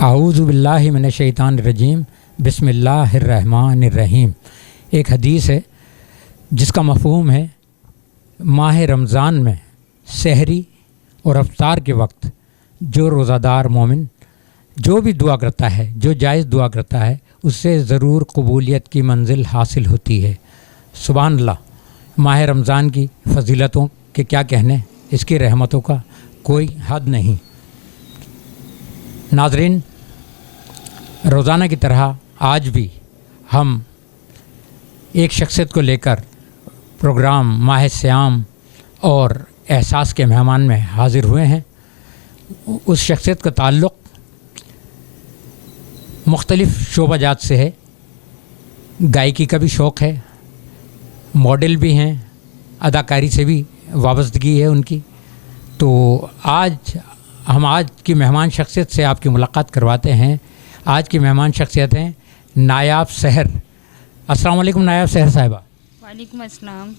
आऊज़ु बिल्लाहि मिनश शैतानिर रजीम बिस्मिल्लाहिर्रहमानिर्रहीम। एक हदीस है जिसका मफ़हूम है माह रमज़ान में सहरी और अफ्तार के वक्त जो रोज़ादार मोमिन जो भी दुआ करता है, जो जायज़ दुआ करता है, उससे ज़रूर कबूलियत की मंजिल हासिल होती है। सुभान अल्लाह। माह रमज़ान की फ़जीलतों के क्या कहने, इसकी रहमतों का कोई हद नहीं। नाज़रीन, रोज़ाना की तरह आज भी हम एक शख्सियत को लेकर प्रोग्राम माह सियाम और एहसास के मेहमान में हाज़िर हुए हैं। उस शख्सियत का ताल्लुक़ मुख्तलिफ़ शोबाजात से है। गायकी का भी शौक़ है, मॉडल भी हैं, अदाकारी से भी वाबस्तगी है उनकी। तो आज की मेहमान शख्सियत से आपकी मुलाकात करवाते हैं। आज की मेहमान शख्सियत हैं नायाब सहर। अस्सलाम वालेकुम नायाब सहर साहिबा। वालेकुम अस्सलाम।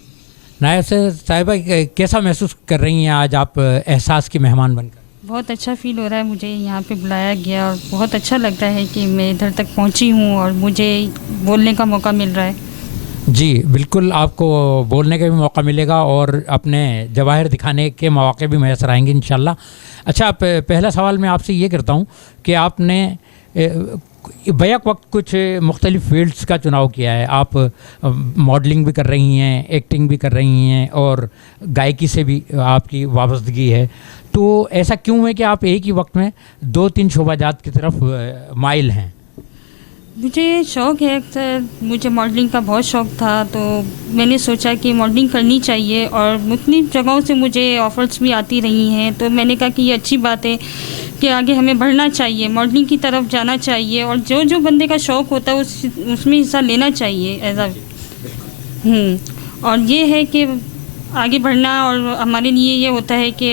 नायाब सहर साहिबा, कैसा महसूस कर रही हैं आज आप एहसास की मेहमान बनकर? बहुत अच्छा फ़ील हो रहा है, मुझे यहाँ पे बुलाया गया और बहुत अच्छा लगता है कि मैं इधर तक पहुँची हूँ और मुझे बोलने का मौका मिल रहा है। जी बिल्कुल, आपको बोलने का भी मौका मिलेगा और अपने जवाहिर दिखाने के मौके भी मैसर आएंगे इंशाल्लाह। अच्छा, पहला सवाल मैं आपसे ये करता हूँ कि आपने बैक वक्त कुछ मुख्तलिफ़ फील्ड्स का चुनाव किया है। आप मॉडलिंग भी कर रही हैं, एक्टिंग भी कर रही हैं और गायकी से भी आपकी वाबस्तगी है। तो ऐसा क्यों है कि आप एक ही वक्त में दो तीन शोबाजात की तरफ माइल हैं? मुझे शौक़ है, अक्सर मुझे मॉडलिंग का बहुत शौक़ था, तो मैंने सोचा कि मॉडलिंग करनी चाहिए और मुख्तलिफ़ जगहों से मुझे ऑफ़र्स भी आती रही हैं। तो मैंने कहा कि ये अच्छी बात है कि आगे हमें बढ़ना चाहिए, मॉडलिंग की तरफ जाना चाहिए और जो जो बंदे का शौक़ होता है उसमें हिस्सा लेना चाहिए और ये है कि आगे बढ़ना और हमारे लिए ये होता है कि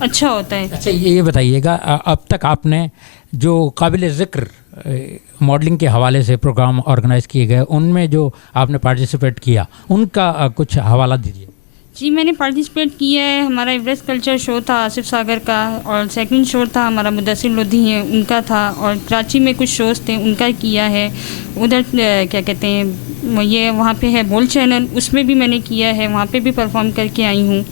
अच्छा होता है। अच्छा, ये बताइएगा, अब तक आपने जो काबिल ज़िक्र मॉडलिंग के हवाले से प्रोग्राम ऑर्गेनाइज़ किए गए, उनमें जो आपने पार्टिसिपेट किया, उनका कुछ हवाला दीजिए। जी, मैंने पार्टिसिपेट किया है। हमारा एवरेस्ट कल्चर शो था आसिफ सागर का, और सेकंड शो था हमारा मुदस्सिर लोधी है उनका था, और कराची में कुछ शोज़ थे उनका किया है। उधर क्या कहते हैं, ये वहाँ पे है बोल चैनल, उसमें भी मैंने किया है, वहाँ पे भी परफॉर्म करके आई हूँ।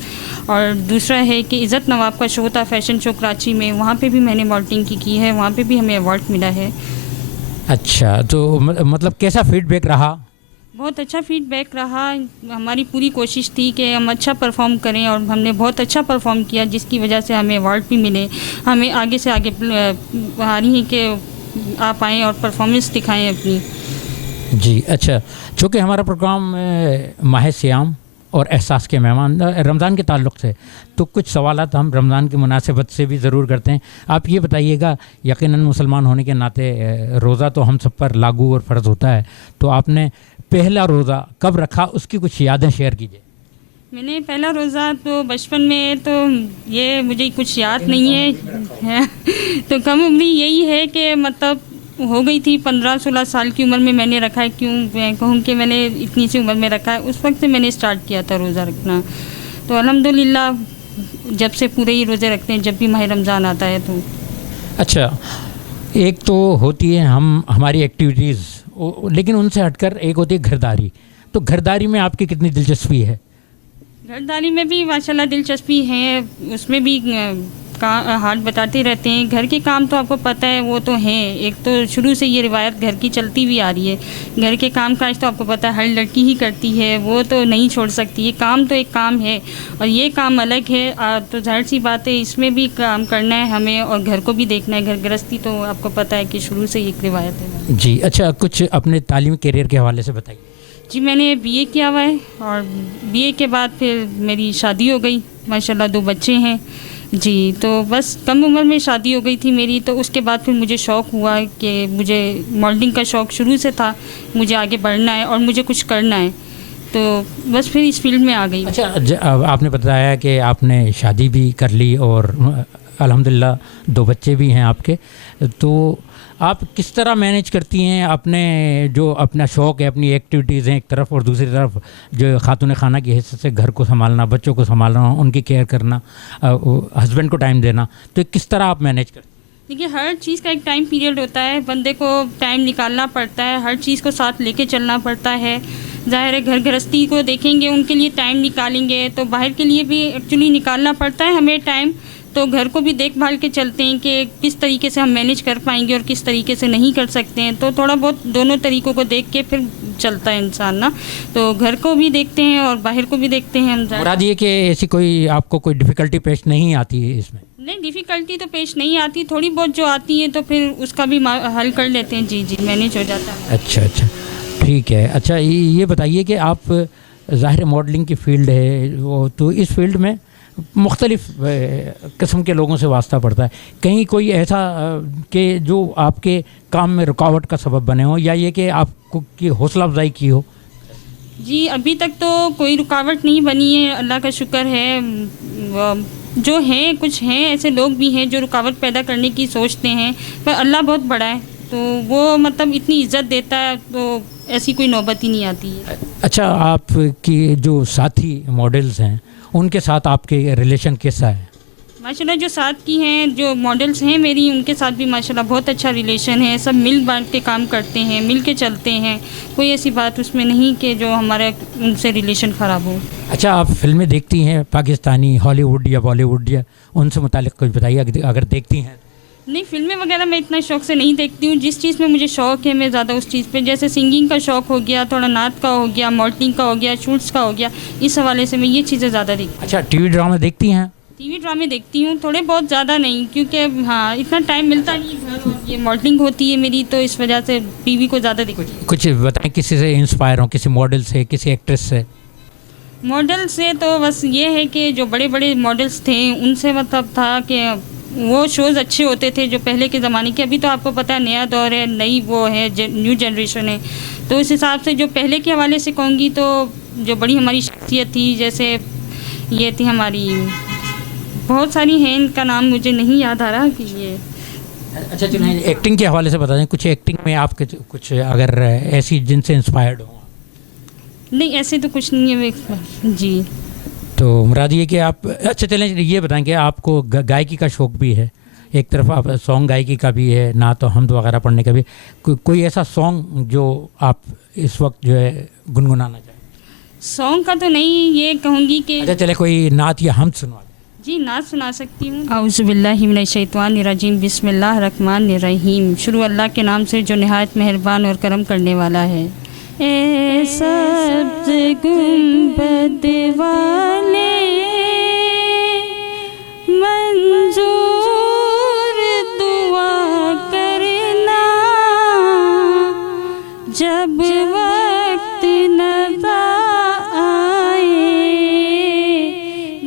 और दूसरा है कि इज़्ज़त नवाब का शो था, फैशन शो कराची में, वहाँ पे भी मैंने मॉडलिंग की है, वहाँ पे भी हमें अवार्ड मिला है। अच्छा, तो मतलब कैसा फीडबैक रहा? बहुत अच्छा फीडबैक रहा। हमारी पूरी कोशिश थी कि हम अच्छा परफॉर्म करें और हमने बहुत अच्छा परफॉर्म किया, जिसकी वजह से हमें अवार्ड भी मिले। हमें आगे से आगे आ रही हैं कि आप आएँ और परफॉर्मेंस दिखाएं अपनी। जी अच्छा, चूँकि हमारा प्रोग्राम माह सियाम और एहसास के मेहमान रमज़ान के ताल्लुक़ से, तो कुछ सवालात हम रमज़ान की मुनासिबत से भी ज़रूर करते हैं। आप ये बताइएगा, यकीनन मुसलमान होने के नाते रोज़ा तो हम सब पर लागू और फ़र्ज़ होता है, तो आपने पहला रोज़ा कब रखा, उसकी कुछ यादें शेयर कीजिए। मैंने पहला रोज़ा तो बचपन में, तो ये मुझे कुछ याद नहीं है तो कम उम्र यही है कि मतलब हो गई थी 15-16 साल की उम्र में मैंने रखा है। क्यों मैं कहूँ कि मैंने इतनी सी उम्र में रखा है, उस वक्त से मैंने स्टार्ट किया था रोज़ा रखना। तो अल्हम्दुलिल्लाह जब से पूरे ही रोज़े रखते हैं जब भी माह रमज़ान आता है। तो अच्छा, एक तो होती है हमारी एक्टिविटीज़, लेकिन उनसे हटकर एक होती है घरदारी। तो घरदारी में आपकी कितनी दिलचस्पी है? घरदारी में भी माशाल्लाह दिलचस्पी है, उसमें भी हाथ बताते रहते हैं। घर के काम तो आपको पता है वो तो हैं, एक तो शुरू से ये रिवायत घर की चलती भी आ रही है। घर के काम काज तो आपको पता है हर लड़की ही करती है, वो तो नहीं छोड़ सकती। ये काम तो एक काम है और ये काम अलग है, तो जाहिर सी बात है इसमें भी काम करना है हमें और घर को भी देखना है। घर गृहस्थी तो आपको पता है कि शुरू से एक रिवायत है। जी अच्छा, कुछ अपने तालीमी करियर के हवाले से बताइए। जी, मैंने BA किया हुआ है और BA के बाद फिर मेरी शादी हो गई, माशाल्लाह 2 बच्चे हैं। जी, तो बस कम उम्र में शादी हो गई थी मेरी, तो उसके बाद फिर मुझे शौक़ हुआ कि मुझे मॉडलिंग का शौक़ शुरू से था, मुझे आगे बढ़ना है और मुझे कुछ करना है, तो बस फिर इस फील्ड में आ गई। अच्छा, आपने बताया कि आपने शादी भी कर ली और अल्हम्दुलिल्लाह 2 बच्चे भी हैं आपके, तो आप किस तरह मैनेज करती हैं अपने जो अपना शौक़ है, अपनी एक्टिविटीज़ हैं एक तरफ, और दूसरी तरफ जो खातून खाना की हैसियत से घर को संभालना, बच्चों को संभालना, उनकी केयर करना, हस्बैंड को टाइम देना, तो किस तरह आप मैनेज करती हैं? देखिए, हर चीज़ का एक टाइम पीरियड होता है, बंदे को टाइम निकालना पड़ता है, हर चीज़ को साथ लेके चलना पड़ता है। ज़ाहिर है घर गृहस्थी को देखेंगे, उनके लिए टाइम निकालेंगे तो बाहर के लिए भी एक्चुअली निकालना पड़ता है हमें टाइम। तो घर को भी देखभाल के चलते हैं कि किस तरीके से हम मैनेज कर पाएंगे और किस तरीके से नहीं कर सकते हैं। तो थोड़ा बहुत दोनों तरीक़ों को देख के फिर चलता है इंसान ना। तो घर को भी देखते हैं और बाहर को भी देखते हैं हम। मुराद ये कि ऐसी कोई आपको कोई डिफ़िकल्टी पेश नहीं आती है इसमें? नहीं, डिफ़िकल्टी तो पेश नहीं आती, थोड़ी बहुत जो आती है तो फिर उसका भी हल कर लेते हैं। जी, मैनेज हो जाता है। अच्छा, ठीक है। अच्छा, ये बताइए कि आप ज़ाहिर मॉडलिंग की फ़ील्ड है वो, तो इस फील्ड में मुख्तलिफ़ किस्म के लोगों से वास्ता पड़ता है। कहीं कोई ऐसा कि जो आपके काम में रुकावट का सबब बने हो, या ये कि आपको की हौसला अफजाई की हो? जी, अभी तक तो कोई रुकावट नहीं बनी है, अल्लाह का शुक्र है। जो हैं, कुछ हैं ऐसे लोग भी हैं जो रुकावट पैदा करने की सोचते हैं, पर अल्लाह बहुत बड़ा है तो वो मतलब इतनी इज्जत देता है, तो ऐसी कोई नौबत ही नहीं आती है। अच्छा, आपकी जो साथी मॉडल्स हैं उनके साथ आपके रिलेशन कैसा है? माशाल्लाह जो साथ की हैं, जो मॉडल्स हैं मेरी, उनके साथ भी माशाल्लाह बहुत अच्छा रिलेशन है। सब मिल बांट के काम करते हैं, मिल के चलते हैं, कोई ऐसी बात उसमें नहीं कि जो हमारा उनसे रिलेशन ख़राब हो। अच्छा, आप फिल्में देखती हैं पाकिस्तानी, हॉलीवुड या बॉलीवुड, या उनसे मुतालिक कुछ बताइए अगर देखती हैं? नहीं, फिल्में वगैरह मैं इतना शौक़ से नहीं देखती हूँ। जिस चीज़ में मुझे शौक़ है मैं ज़्यादा उस चीज़ पे, जैसे सिंगिंग का शौक़ हो गया, थोड़ा नात का हो गया, मॉडलिंग का हो गया, शूट्स का हो गया, इस हवाले से मैं ये चीज़ें ज़्यादा देखती हूँ। अच्छा, टीवी ड्रामा देखती हैं? टीवी ड्रामे देखती हूँ, थोड़े बहुत, ज़्यादा नहीं, क्योंकि हाँ इतना टाइम मिलता नहीं है। घर और ये मॉडलिंग होती है मेरी, तो इस वजह से टीवी को ज़्यादा देखती हूँ। कुछ बताएं, किसी से इंस्पायर हो, किसी मॉडल से, किसी एक्ट्रेस से? मॉडल से तो बस ये है कि जो बड़े बड़े मॉडल्स थे उनसे मतलब था कि वो शोज़ अच्छे होते थे जो पहले के ज़माने के। अभी तो आपको पता है नया दौर है, नई वो है, न्यू जनरेशन है, तो इस हिसाब से जो पहले के हवाले से कहूँगी तो जो बड़ी हमारी शख्सियत थी, जैसे ये थी हमारी, बहुत सारी हैं, इनका नाम मुझे नहीं याद आ रहा कि ये। अच्छा, चलो एक्टिंग के हवाले से बता दें, कुछ एक्टिंग में आपके कुछ अगर ऐसी जिनसे इंस्पायर्ड हो? नहीं, ऐसे तो कुछ नहीं है जी। तो मुराद ये कि आप, अच्छा चलें ये बताएं कि आपको गायकी का शौक़ भी है, एक तरफ आप सॉन्ग गायकी का भी है, ना तो हमद वगैरह पढ़ने का भी, कोई ऐसा सॉन्ग जो आप इस वक्त जो है गुनगुनाना चाहें? सॉन्ग का तो नहीं, ये कहूँगी कि अच्छा चले कोई नात या हमद सुनवा दें। जी, नात सुना सकती हूँ। औज़ुबिल्लाहि मिनश्शैतानिर्रजीम, बिस्मिल्लाहिर्रहमानिर्रहीम। शुरू अल्लाह के नाम से जो निहायत मेहरबान और करम करने वाला है। ए सब्ज़ गुंबद वाले मंजूर दुआ करना, जब वक्त नज़ा आए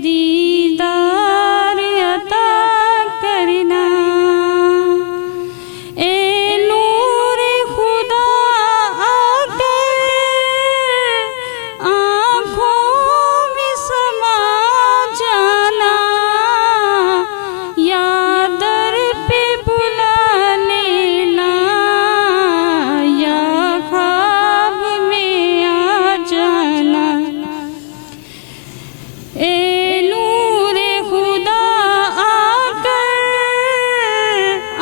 दीदार अता करना। ए नूर खुदा आकर आँखों में समा जाना, या दर पे बुला लेना, या ख्वाब में आ जाना। ए नूर खुदा आकर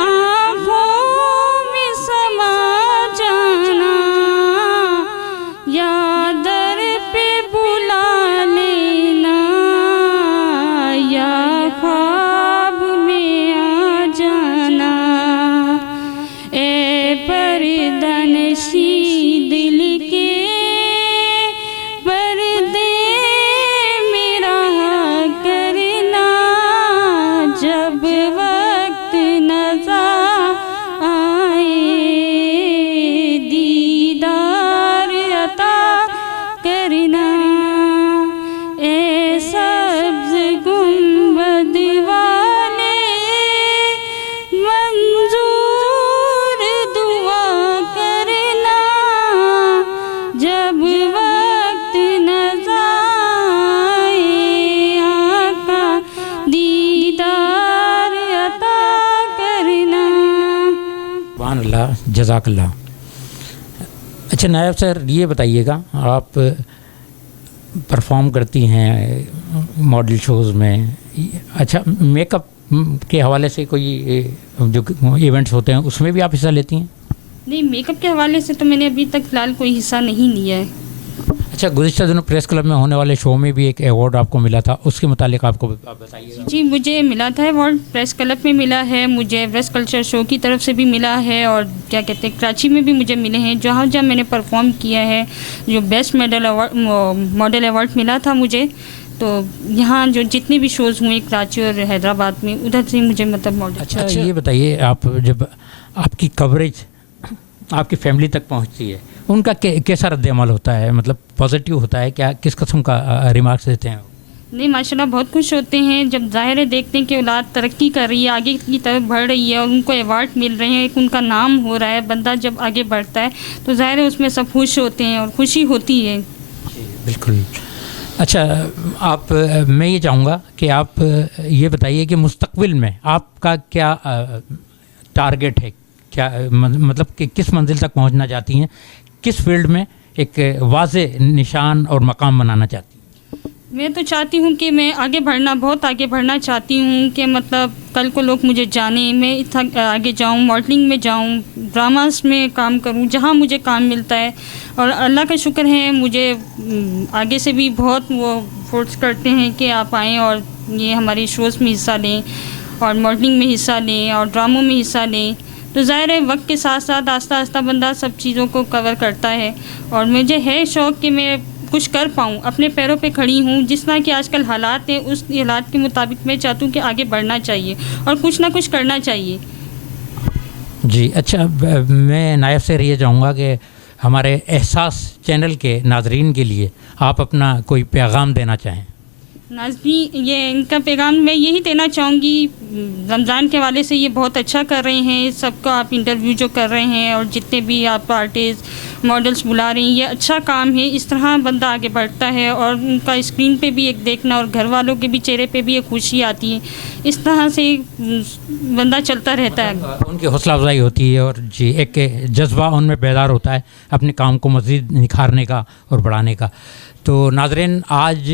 आँखों में समा जाना, या दर पे बुला लेना, या ख्वाब में आ जाना। ए परदनशी दिल के पर्दे मेरा करना, जब वक्त नज़ा आए दीदार अता करना। ए सब्ज़ गुंबद वाले मंजूर दुआ करना, जब वक्त नज़ा आए आका दीदार अता करना। सुभान अल्लाह, जज़ाकल्लाह। अच्छा नायब सर, ये बताइएगा, आप परफॉर्म करती हैं मॉडल शोज़ में, अच्छा मेकअप के हवाले से कोई जो इवेंट्स होते हैं उसमें भी आप हिस्सा लेती हैं? नहीं, मेकअप के हवाले से तो मैंने अभी तक फ़िलहाल कोई हिस्सा नहीं लिया है। अच्छा, गुज़िश्ता दिनों प्रेस क्लब में होने वाले शो में भी एक अवार्ड आपको मिला था, उसके मुतालिक आपको आप बताइएगा। जी, मुझे मिला था अवार्ड, प्रेस क्लब में मिला है, मुझे एवरेस्ट कल्चर शो की तरफ से भी मिला है और क्या कहते हैं कराची में भी मुझे मिले हैं। जहाँ जहाँ मैंने परफॉर्म किया है, जो बेस्ट मॉडल अवार्ड मिला था मुझे। तो यहाँ जो जितने भी शोज़ हुए कराची और हैदराबाद में, उधर से मुझे मतलब मॉडल। अच्छा, ये बताइए, आप जब आपकी कवरेज आपकी फैमिली तक पहुँचती है, उनका कैसा रद्द-ए-अमल होता है? मतलब पॉजिटिव होता है क्या? किस किस्म का रिमार्क्स देते हैं? नहीं, माशाल्लाह बहुत खुश होते हैं जब ज़ाहिर है देखते हैं कि औलाद तरक्की कर रही है, आगे की तरफ बढ़ रही है और उनको अवार्ड मिल रहे हैं, एक उनका नाम हो रहा है। बंदा जब आगे बढ़ता है तो ज़ाहिर है उसमें सब खुश होते हैं और खुशी होती है। जी, बिल्कुल। अच्छा, आप मैं ये चाहूँगा कि आप ये बताइए कि मुस्तक़बिल में आपका क्या टारगेट है? क्या मतलब कि किस मंजिल तक पहुँचना चाहती हैं? किस फील्ड में एक वाज़ेह निशान और मकाम बनाना चाहती हैं? मैं तो चाहती हूँ कि मैं बहुत आगे बढ़ना चाहती हूँ कि मतलब कल को लोग मुझे जाने, मैं इतना आगे जाऊँ, मॉडलिंग में जाऊँ, ड्रामास में काम करूँ, जहाँ मुझे काम मिलता है। और अल्लाह का शुक्र है, मुझे आगे से भी बहुत वो फोर्स करते हैं कि आप आएँ और ये हमारे शोज़ में हिस्सा लें और मॉडलिंग में हिस्सा लें और ड्रामों में हिस्सा लें। तो ज़ाहिर है वक्त के साथ साथ आस्ता आस्ता बंदा सब चीज़ों को कवर करता है और मुझे है शौक़ कि मैं कुछ कर पाऊँ, अपने पैरों पे खड़ी हूँ। जिस तरह के आजकल हालात हैं, उस हालात के मुताबिक मैं चाहती हूँ कि आगे बढ़ना चाहिए और कुछ ना कुछ करना चाहिए। जी, अच्छा, मैं नायब से ये चाहूँगा कि हमारे एहसास चैनल के नाज़रीन के लिए आप अपना कोई पैगाम देना चाहें। नाज़रीन, ये इनका पैगाम मैं यही देना चाहूँगी, रमज़ान के हवाले से ये बहुत अच्छा कर रहे हैं, सबको आप इंटरव्यू जो कर रहे हैं और जितने भी आप आर्टिस्ट मॉडल्स बुला रही हैं, ये अच्छा काम है। इस तरह बंदा आगे बढ़ता है और उनका स्क्रीन पे भी एक देखना और घर वालों के भी चेहरे पे भी एक खुशी आती है। इस तरह से बंदा चलता रहता है, उनकी हौसला अफजाई होती है और जी एक जज्बा उनमें बेदार होता है अपने काम को मज़ीद निखारने का और बढ़ाने का। तो नाज़रीन, आज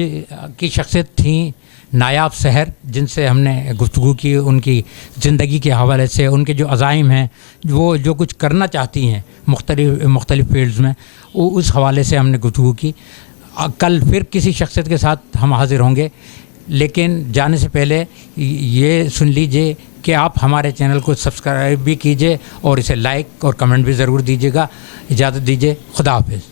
की शख्सियत थी नायाब सहर, जिनसे हमने गुफ्तगू की, उनकी ज़िंदगी के हवाले से, उनके जो अज़ाइम हैं, वो जो कुछ करना चाहती हैं मुख्तलिफ़ फील्ड्स में, वो उस हवाले से हमने गुफ्तगू की। कल फिर किसी शख्सियत के साथ हम हाज़िर होंगे, लेकिन जाने से पहले ये सुन लीजिए कि आप हमारे चैनल को सब्सक्राइब भी कीजिए और इसे लाइक और कमेंट भी ज़रूर दीजिएगा। इजाज़त दीजिए, खुदा हाफिज़।